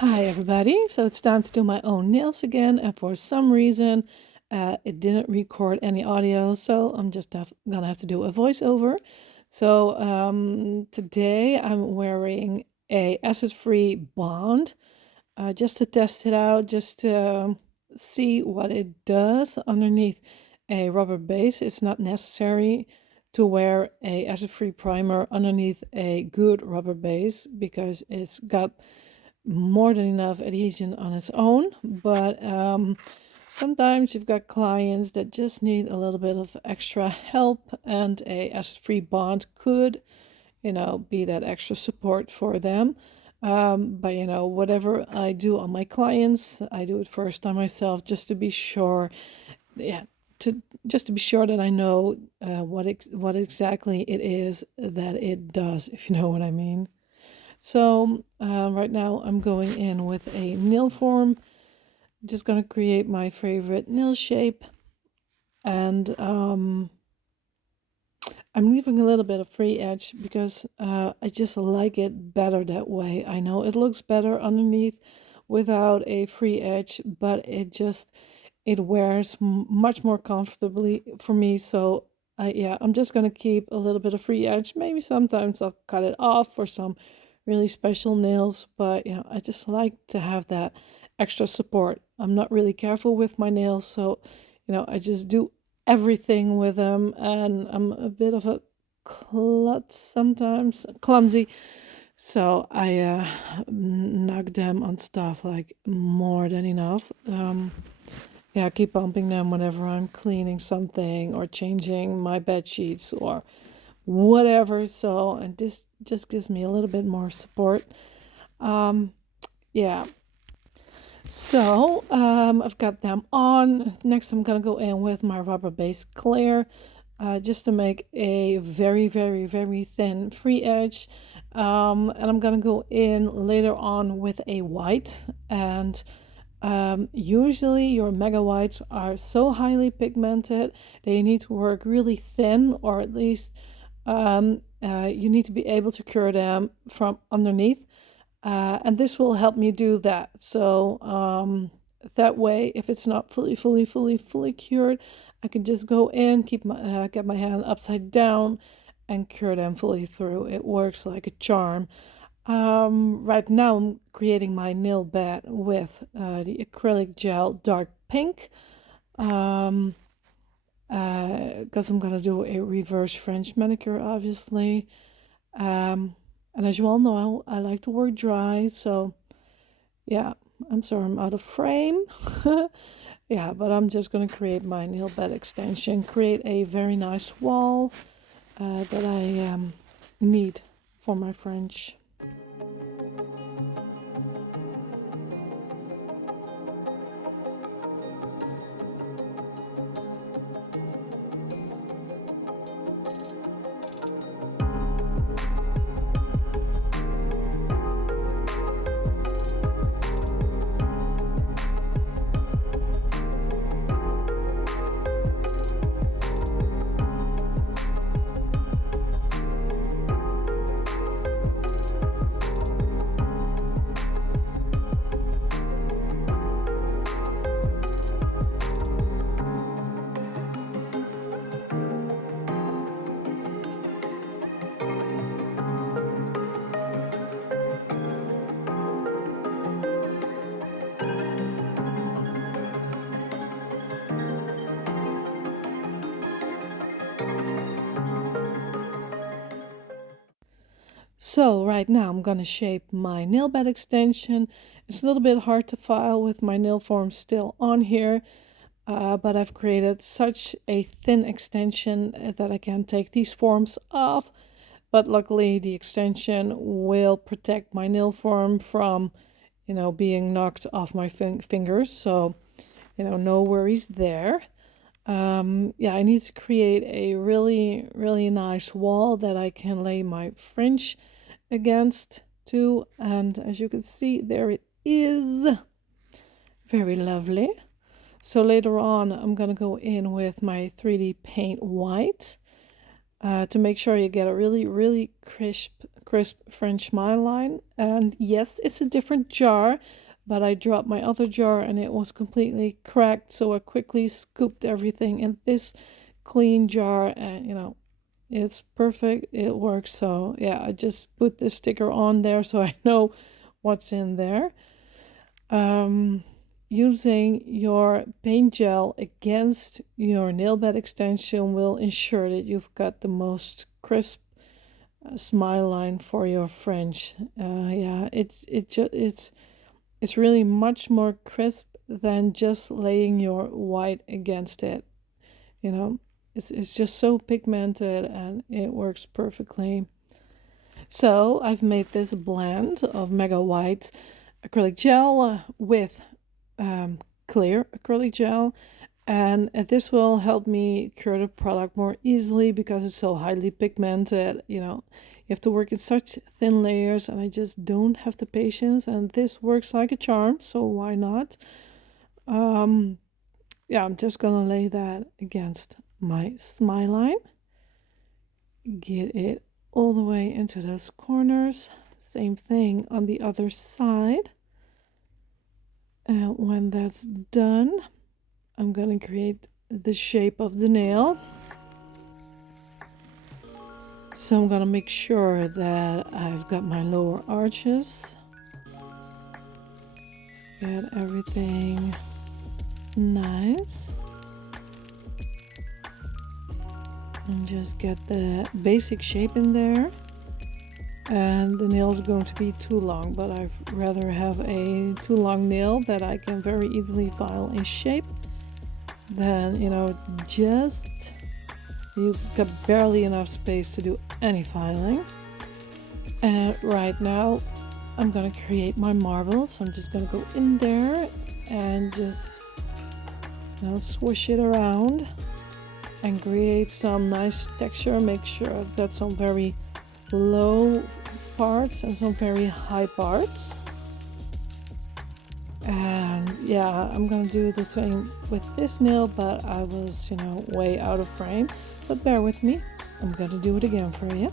Hi everybody, so it's time to do my own nails again, and for some reason it didn't record any audio, so I'm just gonna have to do a voiceover. So today I'm wearing a acid-free bond just to test it out, just to see what it does underneath a rubber base. It's not necessary to wear a acid-free primer underneath a good rubber base because it's got more than enough adhesion on its own, but sometimes you've got clients that just need a little bit of extra help, and a acid-free bond could, be that extra support for them. But whatever I do on my clients, I do it first on myself just to be sure, yeah, just to be sure that I know what exactly it is that it does, if you know what I mean. So right now I'm going in with a nail form. I'm just going to create my favorite nail shape, and I'm leaving a little bit of free edge because I just like it better that way. I know it looks better underneath without a free edge, but it wears much more comfortably for me. So I'm just gonna keep a little bit of free edge. Maybe sometimes I'll cut it off for some really special nails, but I just like to have that extra support. I'm not really careful with my nails, so I just do everything with them, and I'm a bit of a klutz sometimes, clumsy. So I knock them on stuff like more than enough. Yeah, I keep bumping them whenever I'm cleaning something or changing my bed sheets or whatever. So, and this just gives me a little bit more support. Yeah. So, I've got them on. Next, I'm gonna go in with my rubber base clear, just to make a very, very, very thin free edge. And I'm gonna go in later on with a white, and usually your mega whites are so highly pigmented that you need to work really thin, or at least you need to be able to cure them from underneath. And this will help me do that. So that way, if it's not fully cured, I can just go in, get my hand upside down, and cure them fully through. It works like a charm. Right now I'm creating my nail bed with the acrylic gel dark pink, because I'm gonna do a reverse French manicure, obviously. And as you all know, I like to work dry, so yeah, I'm sorry I'm out of frame. Yeah, but I'm just gonna create my nail bed extension, create a very nice wall that I need for my French. So right now I'm gonna shape my nail bed extension. It's a little bit hard to file with my nail form still on here, but I've created such a thin extension that I can take these forms off. But luckily the extension will protect my nail form from, being knocked off my fingers. So, no worries there. Yeah, I need to create a really, really nice wall that I can lay my French against too. And as you can see, there it is. Very lovely. So later on, I'm gonna go in with my 3D paint white to make sure you get a really, really crisp French smile line. And yes, it's a different jar, but I dropped my other jar and it was completely cracked, so I quickly scooped everything in this clean jar, and it's perfect. It works. So yeah, I just put the sticker on there so I know what's in there. Using your paint gel against your nail bed extension will ensure that you've got the most crisp smile line for your French. Yeah, it's really much more crisp than just laying your white against it. You know, it's just so pigmented and it works perfectly. So I've made this blend of Mega White acrylic gel with clear acrylic gel, and this will help me cure the product more easily because it's so highly pigmented. You have to work in such thin layers, and I just don't have the patience, and this works like a charm, so why not? Yeah, I'm just gonna lay that against my smile line, get it all the way into those corners. Same thing on the other side. And when that's done, I'm going to create the shape of the nail. So I'm going to make sure that I've got my lower arches. Let's get everything nice. And just get the basic shape in there. And the nail is going to be too long, but I'd rather have a too long nail that I can very easily file in shape than, just you've got barely enough space to do any filing. And right now I'm going to create my marble, so I'm just going to go in there and just swish it around and create some nice texture. Make sure I've got some very low parts and some very high parts. And yeah, I'm gonna do the same with this nail, but I was way out of frame, but bear with me, I'm gonna do it again for you.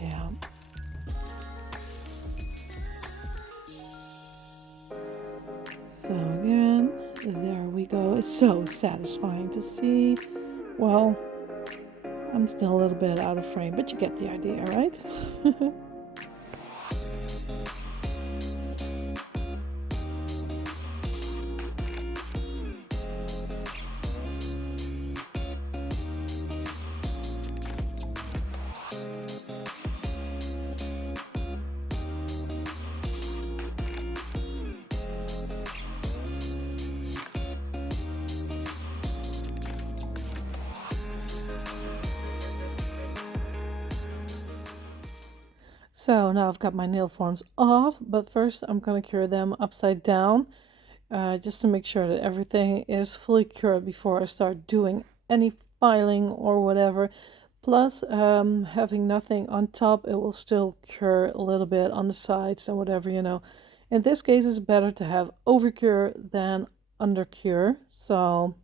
Yeah. So again, there we go. It's so satisfying to see. Well, I'm still a little bit out of frame, but you get the idea, right? So now I've got my nail forms off, but first I'm going to cure them upside down, just to make sure that everything is fully cured before I start doing any filing or whatever. Plus, having nothing on top, it will still cure a little bit on the sides and whatever. In this case, it's better to have over cure than under cure. So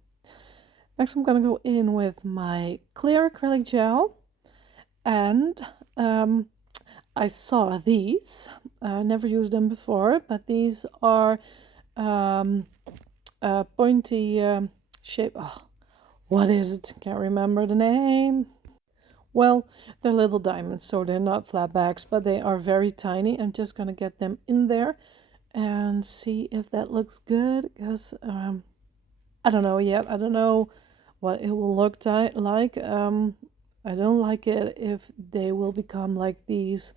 next I'm going to go in with my clear acrylic gel, and I saw these. I never used them before, but these are pointy shape. Oh, what is it? Can't remember the name. Well, they're little diamonds, so they're not flat backs, but they are very tiny. I'm just gonna get them in there and see if that looks good, because I don't know yet. I don't know what it will look like. I don't like it if they will become like these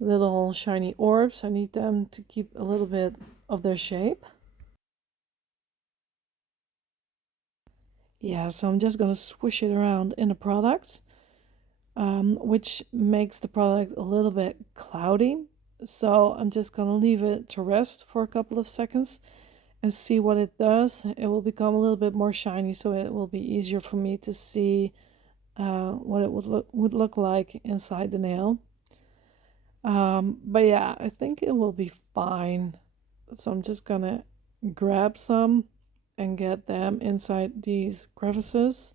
little shiny orbs. I need them to keep a little bit of their shape. Yeah, so I'm just gonna swish it around in the Productz, which makes the product a little bit cloudy. So I'm just gonna leave it to rest for a couple of seconds and see what it does. It will become a little bit more shiny, so it will be easier for me to see what it would look like inside the nail. But yeah, I think it will be fine. So I'm just gonna grab some and get them inside these crevices.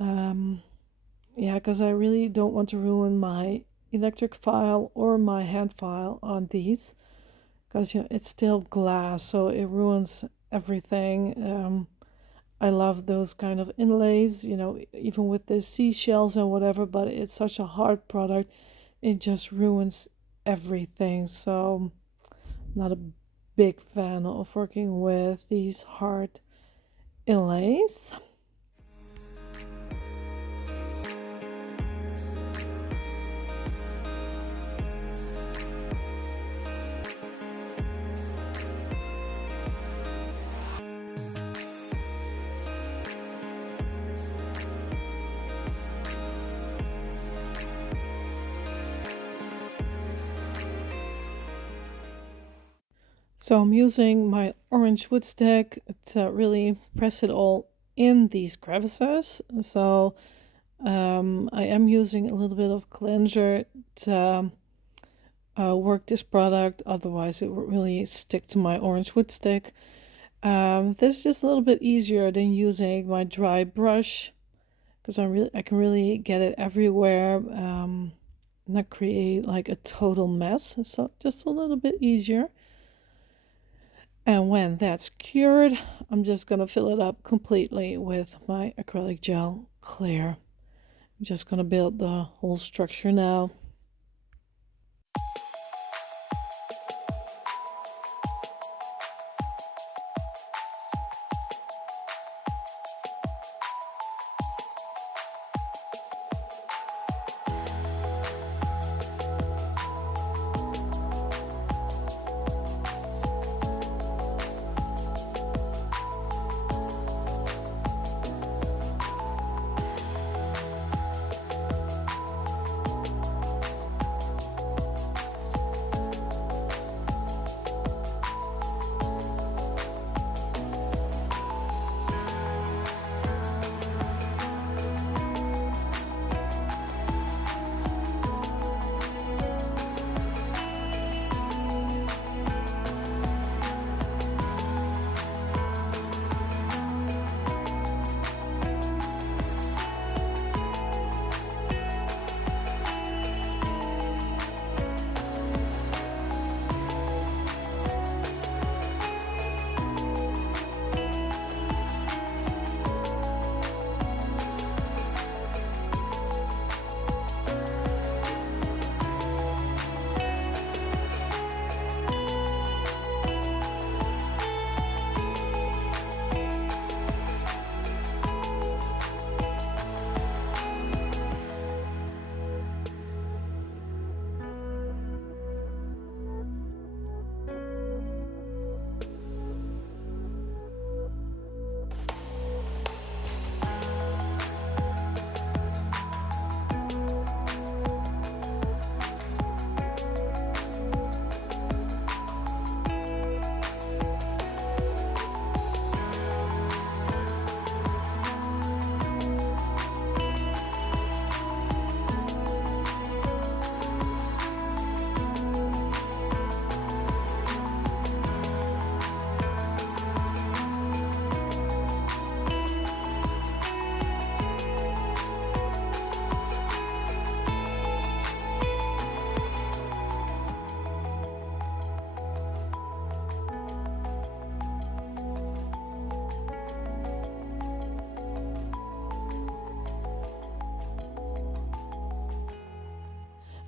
Yeah, because I really don't want to ruin my electric file or my hand file on these, because it's still glass, so it ruins everything. I love those kind of inlays, even with the seashells and whatever, but it's such a hard product, it just ruins everything. So I'm not a big fan of working with these hard inlays. So I'm using my orange wood stick to really press it all in these crevices. So I am using a little bit of cleanser to work this product, otherwise it would really stick to my orange wood stick. This is just a little bit easier than using my dry brush, because I can really get it everywhere, not create like a total mess. So just a little bit easier. And when that's cured, I'm just gonna fill it up completely with my acrylic gel clear. I'm just gonna build the whole structure now.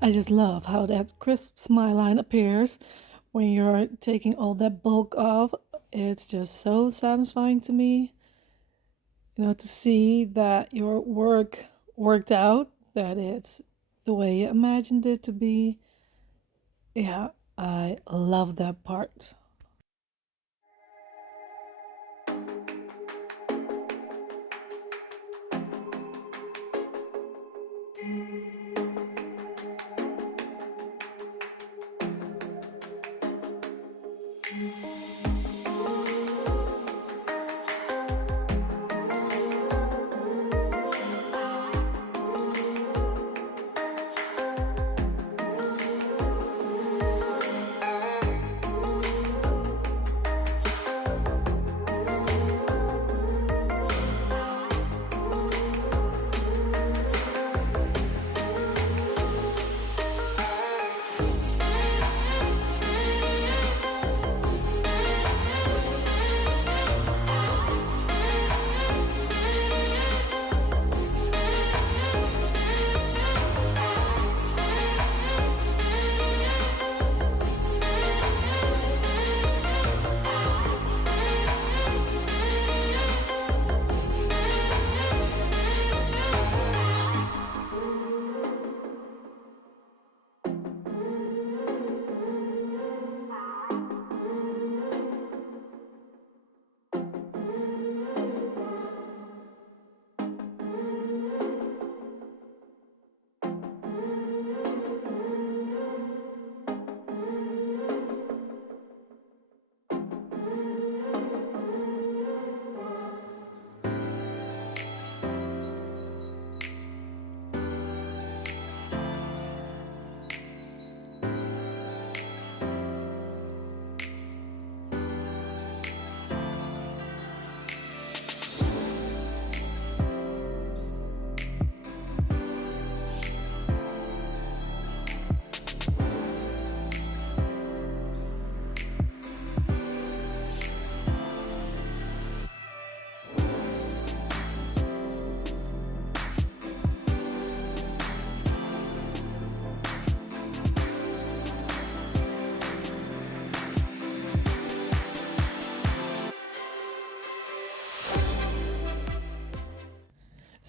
I just love how that crisp smile line appears when you're taking all that bulk off. It's just so satisfying to me, to see that your work worked out, that it's the way you imagined it to be. Yeah, I love that part.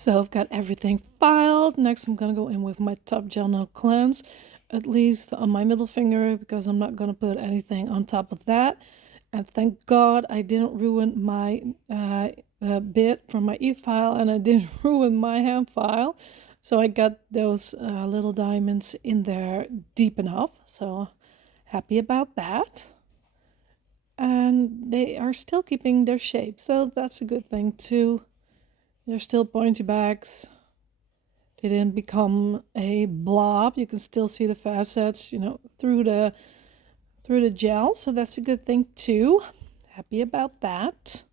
So I've got everything filed. Next, I'm gonna go in with my top gel nail cleanse, at least on my middle finger, because I'm not gonna put anything on top of that. And thank God I didn't ruin my bit from my e-file, and I didn't ruin my hand file. So I got those little diamonds in there deep enough. So happy about that. And they are still keeping their shape, so that's a good thing too. They're still pointy backs. They didn't become a blob. You can still see the facets, through the gel, so that's a good thing too. Happy about that.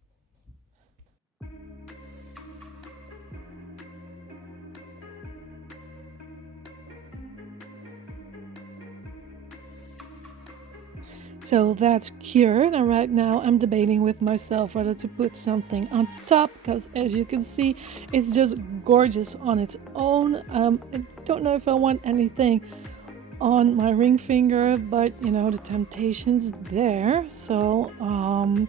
So that's cured, and right now I'm debating with myself whether to put something on top, because as you can see, it's just gorgeous on its own. I don't know if I want anything on my ring finger, but the temptation's there. So I've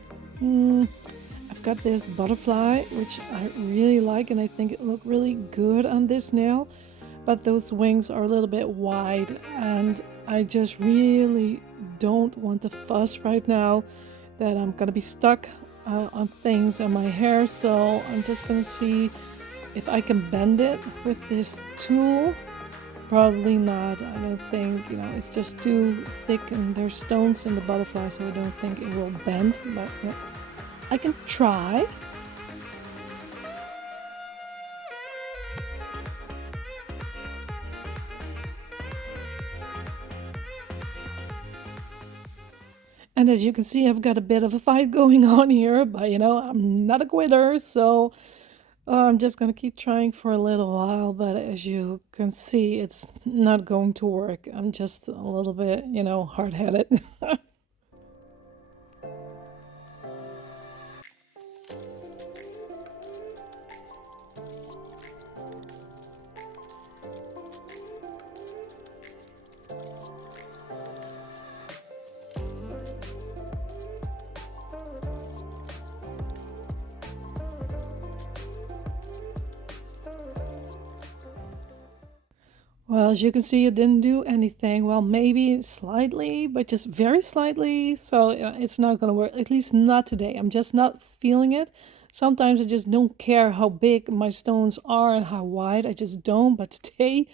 got this butterfly, which I really like, and I think it looked really good on this nail, but those wings are a little bit wide, and I just really don't want to fuss right now that I'm gonna be stuck on things on my hair. So I'm just gonna see if I can bend it with this tool. Probably not. I don't think, it's just too thick, and there's stones in the butterfly, so I don't think it will bend, but I can try. And as you can see, I've got a bit of a fight going on here, but I'm not a quitter, so I'm just gonna keep trying for a little while. But as you can see, it's not going to work. I'm just a little bit, hard-headed. Well, as you can see, it didn't do anything. Well, maybe slightly, but just very slightly. So it's not going to work, at least not today. I'm just not feeling it. Sometimes I just don't care how big my stones are and how wide. I just don't. But today,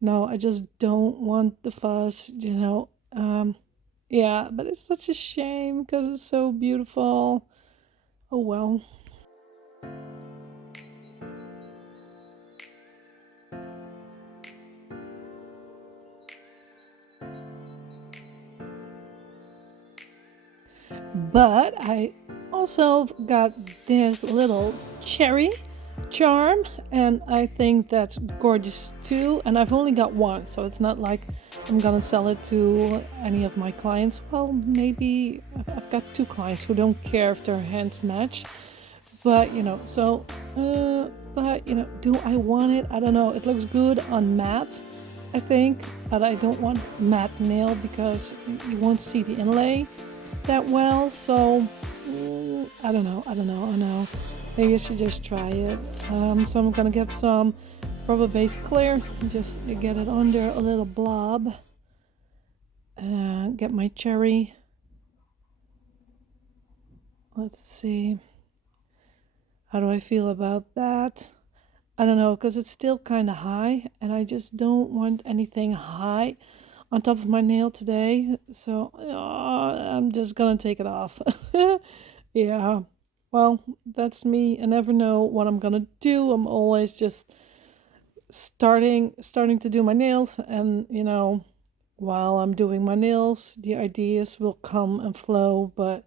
no, I just don't want the fuss. Yeah, but it's such a shame because it's so beautiful. Oh well. But I also got this little cherry charm, and I think that's gorgeous too. And I've only got one, so it's not like I'm gonna sell it to any of my clients. Well, maybe I've got two clients who don't care if their hands match, but do I want it? I don't know. It looks good on matte, I think, but I don't want matte nail because you won't see the inlay that well. So I don't know. I know. Maybe I should just try it. So I'm gonna get some rubber base clear, just get it under a little blob, and get my cherry. Let's see. How do I feel about that? I don't know, because it's still kind of high, and I just don't want anything high on top of my nail today. So I'm just gonna take it off. Yeah. Well, that's me. I never know what I'm gonna do. I'm always just starting to do my nails, and while I'm doing my nails, the ideas will come and flow, but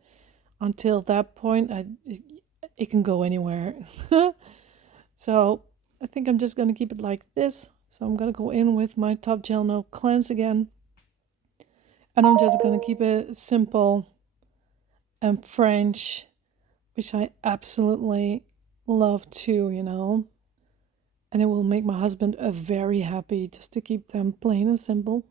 until that point, it can go anywhere. So I think I'm just gonna keep it like this. So I'm gonna go in with my top gel nail cleanse again, and I'm just gonna keep it simple and French, which I absolutely love too. And it will make my husband very happy just to keep them plain and simple.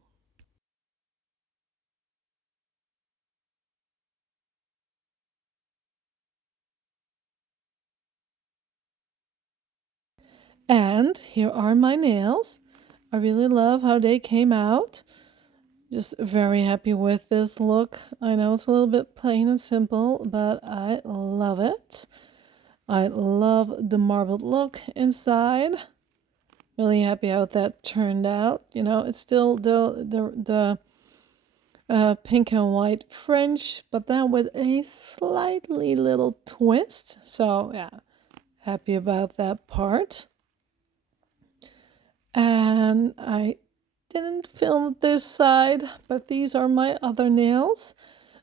And here are my nails. I really love how they came out. Just very happy with this look. I know it's a little bit plain and simple, but I love it. I love the marbled look inside. Really happy how that turned out. You know, it's still the pink and white French, but then with a slightly little twist. So yeah, happy about that part. And I didn't film this side, but these are my other nails.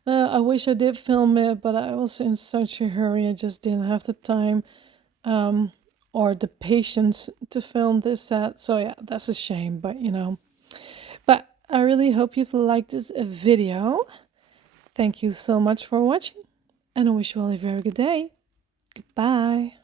I wish I did film it, but I was in such a hurry. I just didn't have the time or the patience to film this set. So yeah, that's a shame, but you know. But I really hope you've liked this video. Thank you so much for watching, and I wish you all a very good day. Goodbye.